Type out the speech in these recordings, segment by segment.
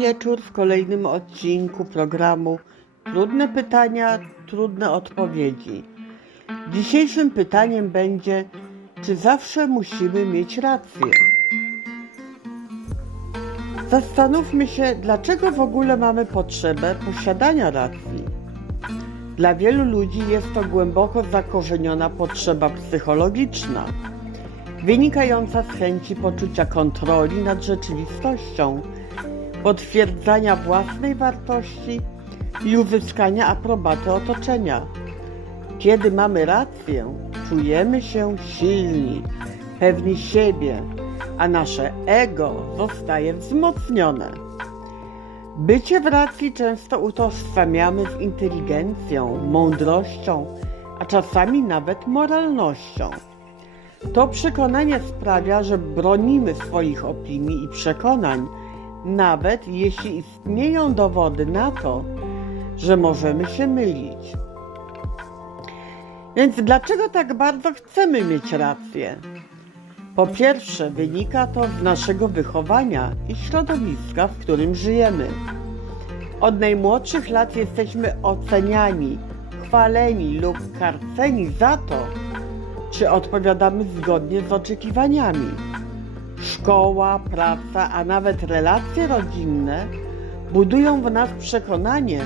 wieczór w kolejnym odcinku programu Trudne pytania, trudne odpowiedzi. Dzisiejszym pytaniem będzie, czy zawsze musimy mieć rację? Zastanówmy się, dlaczego w ogóle mamy potrzebę posiadania racji. Dla wielu ludzi jest to głęboko zakorzeniona potrzeba psychologiczna, wynikająca z chęci poczucia kontroli nad rzeczywistością, potwierdzania własnej wartości i uzyskania aprobaty otoczenia. Kiedy mamy rację, czujemy się silni, pewni siebie, a nasze ego zostaje wzmocnione. Bycie w racji często utożsamiamy z inteligencją, mądrością, a czasami nawet moralnością. To przekonanie sprawia, że bronimy swoich opinii i przekonań, nawet jeśli istnieją dowody na to, że możemy się mylić. Więc dlaczego tak bardzo chcemy mieć rację? Po pierwsze, wynika to z naszego wychowania i środowiska, w którym żyjemy. Od najmłodszych lat jesteśmy oceniani, chwaleni lub karceni za to, czy odpowiadamy zgodnie z oczekiwaniami. Szkoła, praca, a nawet relacje rodzinne budują w nas przekonanie,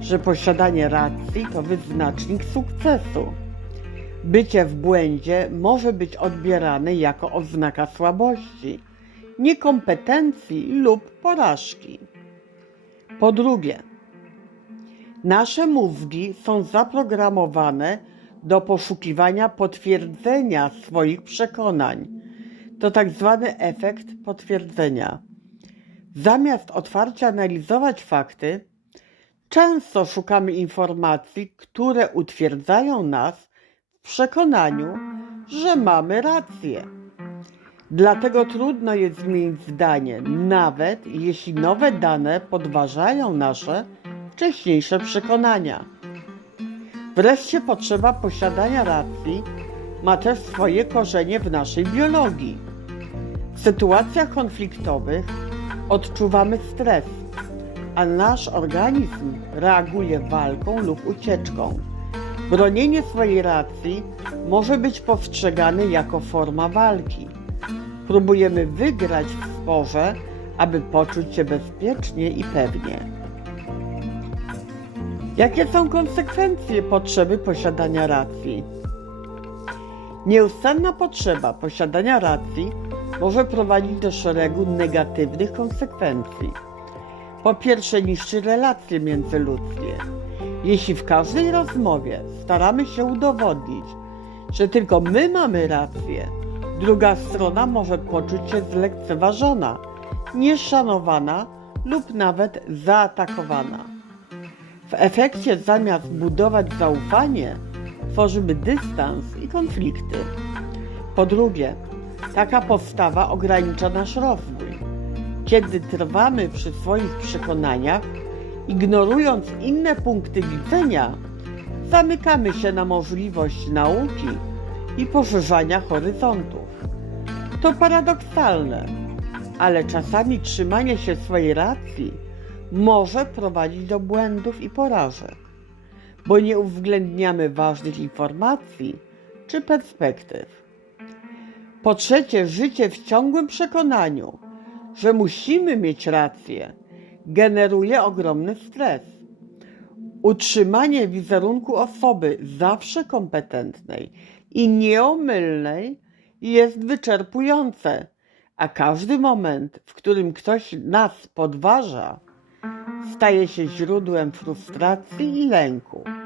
że posiadanie racji to wyznacznik sukcesu. Bycie w błędzie może być odbierane jako oznaka słabości, niekompetencji lub porażki. Po drugie, nasze mózgi są zaprogramowane do poszukiwania potwierdzenia swoich przekonań. To tak zwany efekt potwierdzenia. Zamiast otwarcie analizować fakty, często szukamy informacji, które utwierdzają nas w przekonaniu, że mamy rację. Dlatego trudno jest zmienić zdanie, nawet jeśli nowe dane podważają nasze wcześniejsze przekonania. Wreszcie potrzeba posiadania racji ma też swoje korzenie w naszej biologii. W sytuacjach konfliktowych odczuwamy stres, a nasz organizm reaguje walką lub ucieczką. Bronienie swojej racji może być postrzegane jako forma walki. Próbujemy wygrać w sporze, aby poczuć się bezpiecznie i pewnie. Jakie są konsekwencje potrzeby posiadania racji? Nieustanna potrzeba posiadania racji może prowadzić do szeregu negatywnych konsekwencji. Po pierwsze, niszczy relacje międzyludzkie. Jeśli w każdej rozmowie staramy się udowodnić, że tylko my mamy rację, druga strona może poczuć się zlekceważona, nieszanowana lub nawet zaatakowana. W efekcie zamiast budować zaufanie, tworzymy dystans i konflikty. Po drugie, taka postawa ogranicza nasz rozwój. Kiedy trwamy przy swoich przekonaniach, ignorując inne punkty widzenia, zamykamy się na możliwość nauki i poszerzania horyzontów. To paradoksalne, ale czasami trzymanie się swojej racji może prowadzić do błędów i porażek, bo nie uwzględniamy ważnych informacji czy perspektyw. Po trzecie, życie w ciągłym przekonaniu, że musimy mieć rację, generuje ogromny stres. Utrzymanie wizerunku osoby zawsze kompetentnej i nieomylnej jest wyczerpujące, a każdy moment, w którym ktoś nas podważa, staje się źródłem frustracji i lęku.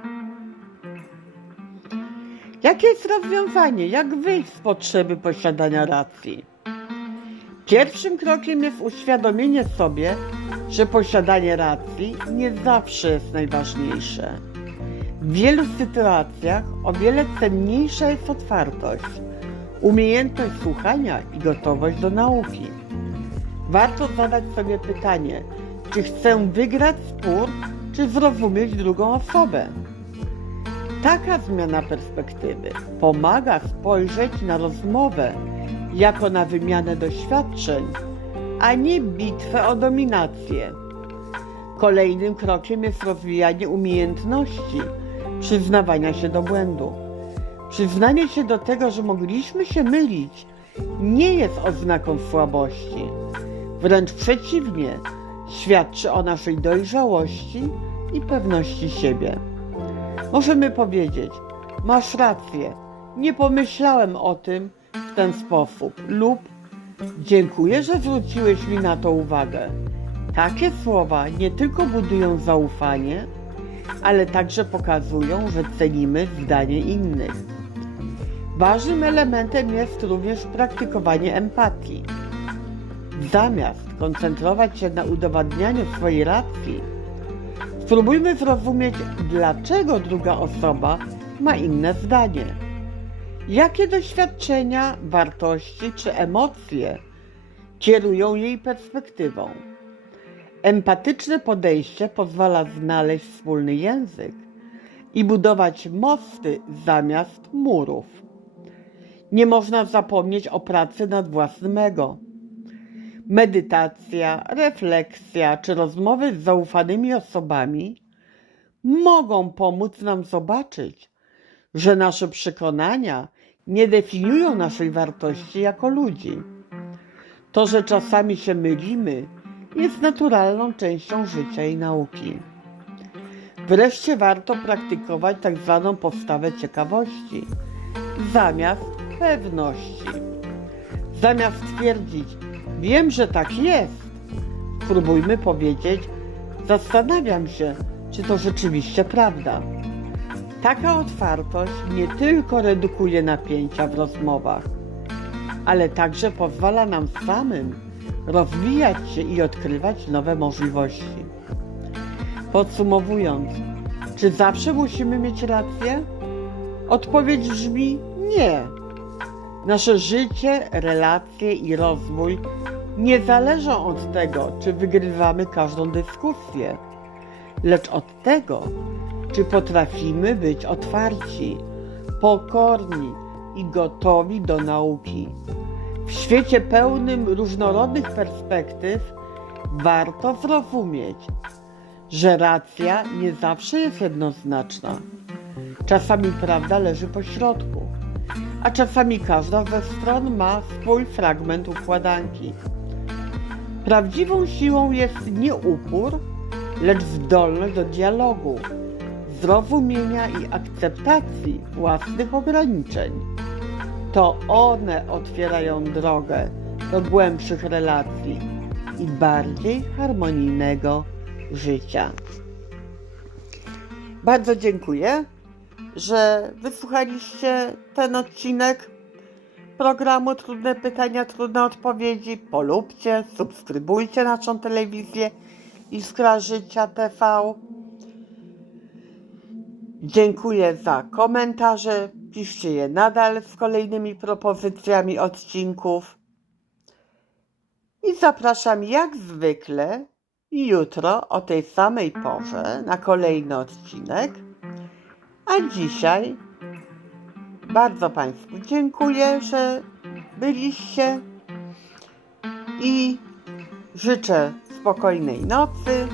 Jakie jest rozwiązanie? Jak wyjść z potrzeby posiadania racji? Pierwszym krokiem jest uświadomienie sobie, że posiadanie racji nie zawsze jest najważniejsze. W wielu sytuacjach o wiele cenniejsza jest otwartość, umiejętność słuchania i gotowość do nauki. Warto zadać sobie pytanie, czy chcę wygrać spór, czy zrozumieć drugą osobę. Taka zmiana perspektywy pomaga spojrzeć na rozmowę jako na wymianę doświadczeń, a nie bitwę o dominację. Kolejnym krokiem jest rozwijanie umiejętności przyznawania się do błędu. Przyznanie się do tego, że mogliśmy się mylić, nie jest oznaką słabości. Wręcz przeciwnie, świadczy o naszej dojrzałości i pewności siebie. Możemy powiedzieć: Masz rację, nie pomyślałem o tym w ten sposób, lub Dziękuję, że zwróciłeś mi na to uwagę. Takie słowa nie tylko budują zaufanie, ale także pokazują, że cenimy zdanie innych. Ważnym elementem jest również praktykowanie empatii. Zamiast koncentrować się na udowadnianiu swojej racji, spróbujmy zrozumieć, dlaczego druga osoba ma inne zdanie. Jakie doświadczenia, wartości czy emocje kierują jej perspektywą? Empatyczne podejście pozwala znaleźć wspólny język i budować mosty zamiast murów. Nie można zapomnieć o pracy nad własnym ego. Medytacja, refleksja czy rozmowy z zaufanymi osobami mogą pomóc nam zobaczyć, że nasze przekonania nie definiują naszej wartości jako ludzi. To, że czasami się mylimy, jest naturalną częścią życia i nauki. Wreszcie warto praktykować tak zwaną postawę ciekawości zamiast pewności. Zamiast twierdzić, wiem, że tak jest, spróbujmy powiedzieć, zastanawiam się, czy to rzeczywiście prawda. Taka otwartość nie tylko redukuje napięcia w rozmowach, ale także pozwala nam samym rozwijać się i odkrywać nowe możliwości. Podsumowując, czy zawsze musimy mieć rację? Odpowiedź brzmi nie. Nasze życie, relacje i rozwój nie zależą od tego, czy wygrywamy każdą dyskusję, lecz od tego, czy potrafimy być otwarci, pokorni i gotowi do nauki. W świecie pełnym różnorodnych perspektyw warto zrozumieć, że racja nie zawsze jest jednoznaczna. Czasami prawda leży po środku, a czasami każda ze stron ma swój fragment układanki. Prawdziwą siłą jest nie upór, lecz zdolność do dialogu, zrozumienia i akceptacji własnych ograniczeń. To one otwierają drogę do głębszych relacji i bardziej harmonijnego życia. Bardzo dziękuję, że wysłuchaliście ten odcinek programu Trudne Pytania, Trudne Odpowiedzi. Polubcie, subskrybujcie naszą telewizję Iskra Życia TV. Dziękuję za komentarze. Piszcie je nadal z kolejnymi propozycjami odcinków. I zapraszam jak zwykle jutro o tej samej porze na kolejny odcinek. A dzisiaj bardzo Państwu dziękuję, że byliście i życzę spokojnej nocy.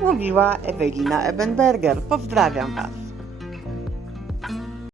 Mówiła Ewelina Ebenberger. Pozdrawiam Was.